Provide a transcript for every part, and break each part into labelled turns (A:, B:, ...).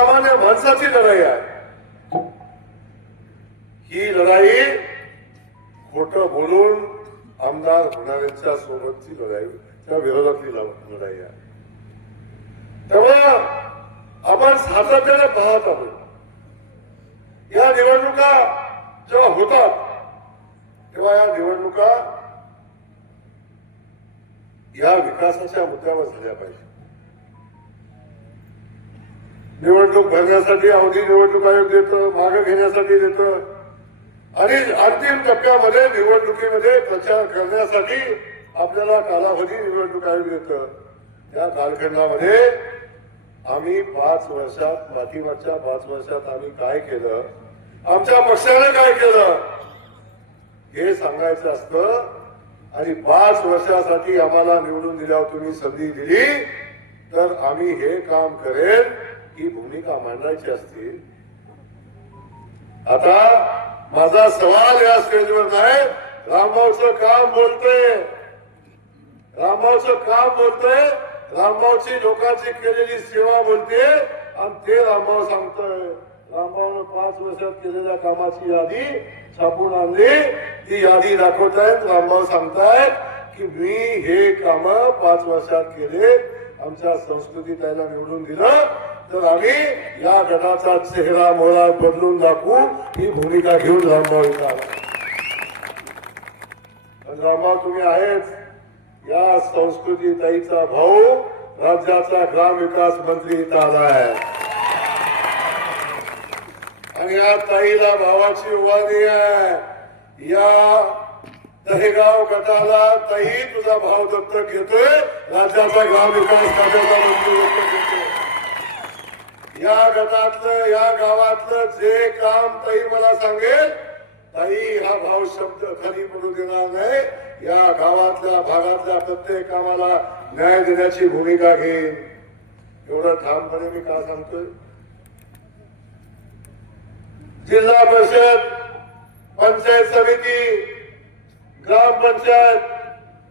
A: सर्वसामान्य माणसाची लढाई आहे. ही लढाई खोट बोलून आमदार होणाऱ्यांच्या सोबतची लढाई त्या विरोधातली लढाई आहे. तेव्हा आपण सातत्याने पाहत आहोत. या निवडणुका जेव्हा होतात तेव्हा या निवडणुका या विकासाच्या मुद्द्यावर झाल्या पाहिजे निवडणूक भरण्यासाठी अवधी निवडणूक आयोग देतं मागं घेण्यासाठी देतं. आणि अंतिम टप्प्यामध्ये निवडणुकीमध्ये प्रचार करण्यासाठी आपल्याला कालावधी निवडणूक आयोग देतं. त्या कालखंडामध्ये आम्ही पाच वर्षात पाठीमागच्या पाच वर्षात आम्ही काय केलं? आमच्या पक्षाने काय केलं? हे सांगायचं असतं. आणि पाच वर्षासाठी आम्हाला निवडून दिल्यावर तुम्ही संधी दिली तर आम्ही हे काम करेल ही भूमिका मांडायची असते आता माझा सवाल या स्टेजवर नाही. रामभाऊचं काम बोलतोय. रामभाऊचं काम बोलतोय. रामभाऊची लोकांची केलेली सेवा बोलते. आणि ते रामभाऊ सांगतोय. रामभाऊनं पाच वर्षात केलेल्या कामाची यादी छापून आणली. ती यादी दाखवतायत. रामभाऊ सांगतायत की मी हे काम पाच वर्षात केले. आमच्या संस्कृती त्याला निवडून दिलं. तर आम्ही या गटाचा चेहरा मोहरा बदलून दाखवू ही भूमिका घेऊन रामभाऊ आला. रामभाऊ तुम्ही आहेच. या संस्कृती ताईचा भाऊ राज्याचा ग्राम विकास मंत्री इथं आला आहे. आणि या ताईला भावाची उभारी आहे. या दहेगाव गटाला ताई तुझा भाव दत्तक घेतोय. राज्याचा गाव खात्याचा मंत्री दत्तक घेतोय. या गटातलं या गावातलं जे काम ताई मला सांगेल ताई हा भाव शब्द खाली पडू देणार नाही. या गावातल्या भागातल्या प्रत्येक कामाला न्याय देण्याची भूमिका घेईन. एवढं ठामपणे मी का सांगतोय? जिल्हा परिषद पंचायत समिती ग्रामपंचायत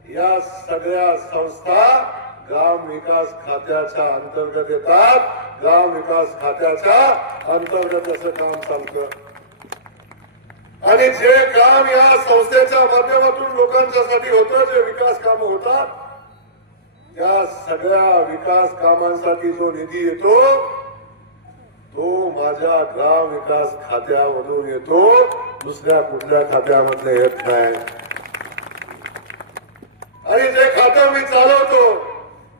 A: या सगळ्या संस्था ग्राम विकास खात्याच्या अंतर्गत येतात. ग्राम विकास खात्याच्या अंतर्गत असं काम चालतं. आणि जे काम या संस्थेच्या माध्यमातून लोकांच्यासाठी होतं जे विकास काम होतात त्या सगळ्या विकास कामांसाठी जो निधी येतो तो माझ्या ग्राम विकास खात्यामधून येतो. दुसऱ्या कुठल्या खात्यामधनं येत नाही. आणि जे खातं मी चालवतो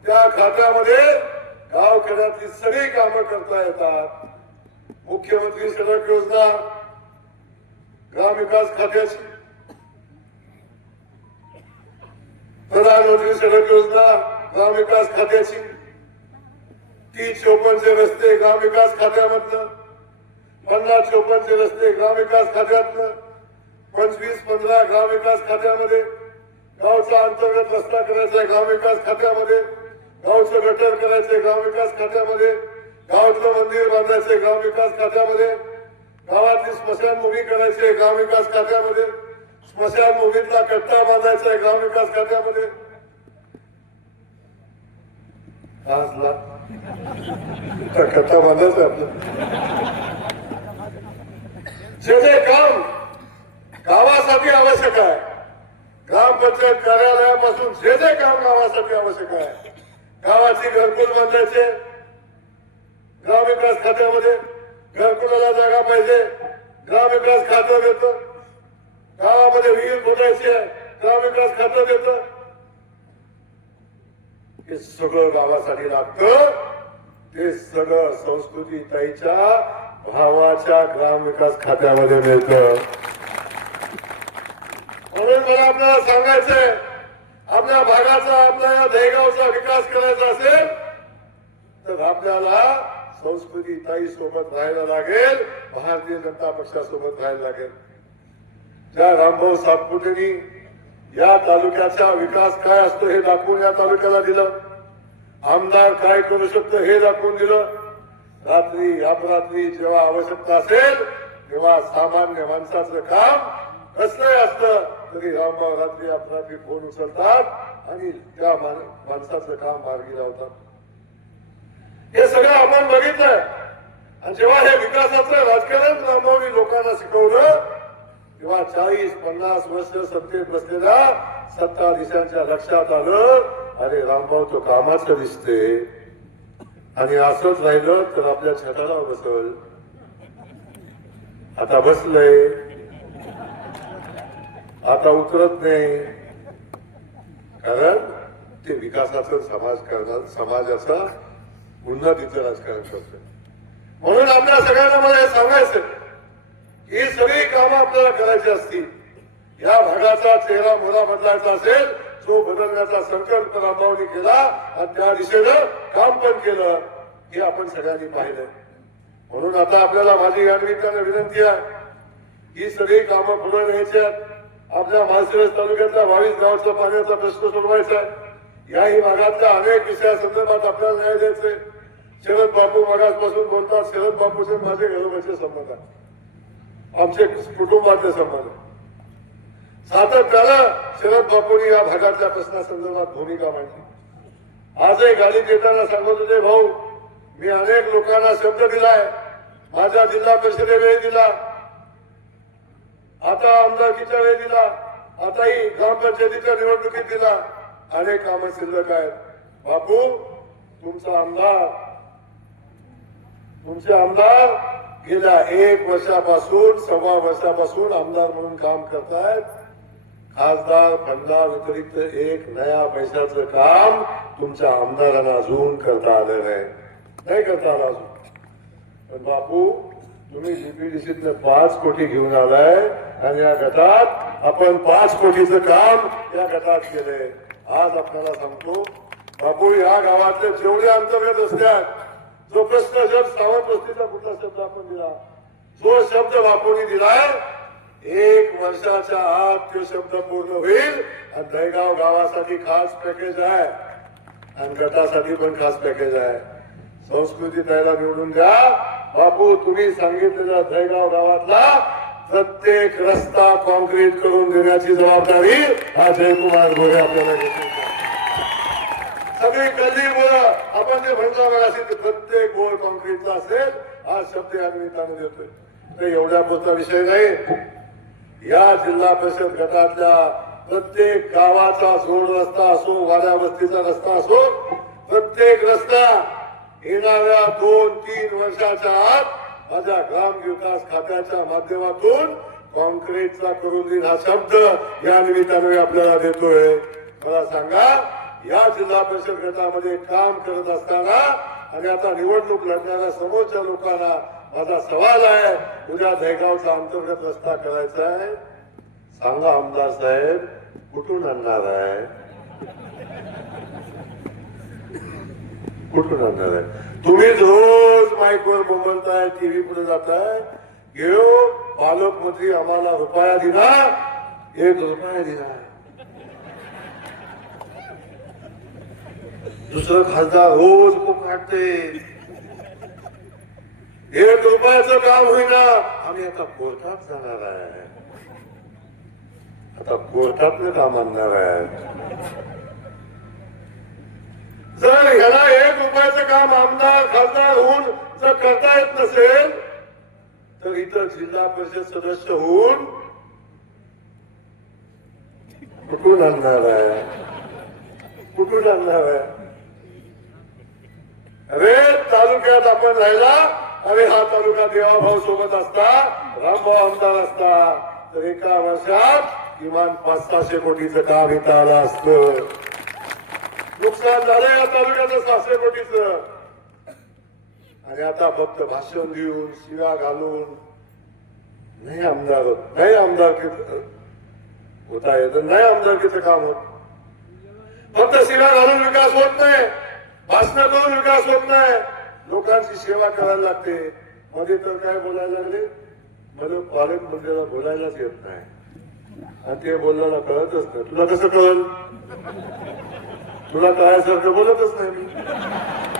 A: त्या खात्यामध्ये गावखेड्यातली सगळी कामं करता येतात. मुख्यमंत्री सडक योजना ग्रामविकास खात्याची. प्रधानमंत्री सडक योजना ग्रामविकास खात्याची. तीस चोपनचे रस्ते ग्रामविकास खात्यामधनं पन्नास चोपनचे रस्ते ग्रामविकास खात्यातनं पंचवीस पंधरा ग्रामविकास खात्यामध्ये गावचा अंतर्गत रस्ता करायचा ग्रामविकास खात्यामध्ये. गावचं गटर करायचंय ग्रामविकास खात्यामध्ये गावातलं मंदिर बांधायचंय ग्रामविकास खात्यामध्ये गावातली स्मशानभूमी करायची आहे ग्रामविकास खात्यामध्ये स्मशानभूमीतला कट्टा बांधायचा आहे ग्रामविकास खात्यामध्ये. कट्टा बांधायचा आहे आपलं. जे जे काम गावासाठी आवश्यक आहे. ग्रामपंचायत कार्यालयापासून जे जे काम गावासाठी आवश्यक आहे. गावाची घरकुल बांधायचे. ग्रामविकास खात्यामध्ये घरकुलाला जागा पाहिजे. ग्रामविकास खातं देत. गावामध्ये विहीर खोदायची ग्राम ग्रामविकास खातं देत. हे सगळं गावासाठी लागतं. ते सगळं संस्कृती ताईच्या भावाच्या ग्रामविकास खात्यामध्ये मिळतं. म्हणून मला आपल्याला सांगायचंय आपल्या भागाचा आपल्या या दहेगावचा विकास करायचा असेल तर आपल्याला संस्कृती ताई सोबत राहायला लागेल भारतीय जनता पक्षासोबत राहायला लागेल. ज्या रामभाऊ सातपुतेनी या तालुक्याचा विकास काय असतो हे दाखवून या तालुक्याला दिलं. आमदार काय करू शकतो हे दाखवून दिलं. रात्री अपरात्री जेव्हा आवश्यकता असेल तेव्हा सामान्य माणसाचं काम कसलंही असतं. तरी रामभाऊ आपला मी फोन उचलतात आणि त्या माणसाचं काम मार्गी लावतात. हे सगळं आपण बघितलंय. आणि जेव्हा हे विकासाचं राजकारण रामभाऊनी लोकांना शिकवलं तेव्हा चाळीस पन्नास वर्ष सत्तेत बसलेल्या सत्ताधीशांच्या लक्षात आलं अरे रामभाऊ तो कामाचं दिसते. आणि असंच राहिलं तर आपल्या छताला बसल. आता बसलंय. आता उतरत नाही. कारण ते विकासाचं समाज करणार समाजाचा उन्नतीचं राजकारण करत म्हणून आपल्या सगळ्यांना मला हे सांगायचं ही सगळी कामं आपल्याला करायची असतील या भागाचा चेहरा मोरा बदलायचा असेल तो बदलण्याचा संकल्प रामावनी केला आणि त्या दिशेनं काम पण केलं हे आपण सगळ्यांनी पाहिलं म्हणून आता आपल्याला माझी या निमित्तानं विनंती आहे ही सगळी कामं पुढे न्यायची आहेत. आपल्या माळशिरस तालुक्यातल्या बावीस गावाचा पाण्याचा प्रश्न सोडवायचा आहे. याही भागातल्या अनेक विषयासंदर्भात आपल्याला न्याय द्यायचे शरद बापू मागासपासून बोलतात शरद बापूचे माझे घरोबाचे संबंध आहेत. आमचे कुटुंबातले संबंध सातत्यानं शरद बापूंनी या भागातल्या प्रश्नासंदर्भात भूमिका मांडली. आजही गाडी देताना सांगत होते भाऊ मी अनेक लोकांना शब्द दिलाय. माझ्या जिल्हा परिषदेवेळी दिला. आता आमदारकीच्या वेळी दिला आताही ग्रामपंचायतीच्या निवडणुकीत दिला. अनेक कामं शिल्लक आहेत. बापू तुमचा आमदार तुमचे आमदार गेल्या एक वर्षापासून सव्वा वर्षापासून आमदार म्हणून काम करतायत. खासदार फंडा व्यतिरिक्त एक नया पैशाचं काम तुमच्या आमदारांना अजून करता आलं नाही करता आलं अजून. पण बापू तुम्ही जीपीडीसीतनं पाच कोटी घेऊन आलाय आणि या गटात आपण पाच कोटीचं काम या गटात केलंय. आज आपल्याला सांगतो बापू या गावातले जेवढे अंतर्गत असतात जो प्रश्न शब्द सावंत वस्तीचा कुठला शब्द आपण दिला जो शब्द बापूंनी दिलाय एक वर्षाच्या आत तो शब्द पूर्ण होईल आणि दहेगाव गावासाठी खास पॅकेज आहे आणि गटासाठी पण खास पॅकेज आहे. संस्कृती त्याला निवडून द्या. बापू तुम्ही सांगितलेल्या जयगाव गावातला प्रत्येक रस्ता कॉन्क्रीट करून देण्याची जबाबदारी हा जयकुमार गोरे आपल्याला घेतली. सगळी गल्ली मुलं आपण जे म्हणतो असेल ते प्रत्येक गोळ कॉन्क्रीटचा असेल हा शब्द या निमित्ताने देतोय. ते एवढ्या पुरता विषय नाही. या जिल्हा परिषद गटातल्या प्रत्येक गावाचा जोड रस्ता असो वाड्या वस्तीचा रस्ता असो प्रत्येक रस्ता येणाऱ्या दोन तीन वर्षाच्या आत माझ्या ग्राम विकास खात्याच्या माध्यमातून कॉन्क्रीटचा करून देईन हा शब्द या निमित्ताने आपल्याला देतोय. मला सांगा या जिल्हा परिषद गटामध्ये काम करत असताना आणि आता निवडणूक लढणाऱ्या समोरच्या लोकांना माझा सवाल आहे उद्या दहेगावचा अंतर्गत रस्ता करायचा आहे? सांगा आमदार साहेब कुठून आणणार आहे? कुठून आणणार आहे? तुम्ही रोज माईकवर बोंबलताय टीव्ही पुढे जाताय. घेऊ पालकमंत्री आम्हाला रुपया दिला एक रुपया दिला दुसरं खासदार रोज खूप काढते. एक रुपयाचं काम होईना. आम्ही आता कोर्टात जाणार आहे. आता कोर्टातलं काम आणणार आहे. जर ह्याला एक रुपयाचं काम आमदार खासदार होऊन जर करता येत नसेल तर इतर जिल्हा परिषद सदस्य होऊन कुठून आणणार आहे? कुठून आणणार आहे? अरे तालुक्यात आपण राहिला अरे हा तालुका देवाभाऊ सोबत असता रामभाऊ आमदार असता तर एका वर्षात किमान पाच सहाशे कोटीचं काम इथं आलं असतं. नुकसान झालं या तालुक्याचं सहाशे कोटीच आणि आता फक्त भाषण देऊन शिव्या घालून नाही आमदार होत नाही आमदार होता येत नाही आमदारकीचं काम होत. फक्त शिव्या घालून विकास होत नाही भाषण करून विकास होत नाही. लोकांची सेवा करायला लागते. मध्ये तर काय बोलायला लागले? मध्ये पालक मंदिराला बोलायलाच येत नाही. आणि ते बोलण्याला कळतच नाही. तुला कसं कळल? तुला कळायसारखं बोलतच नाही मी.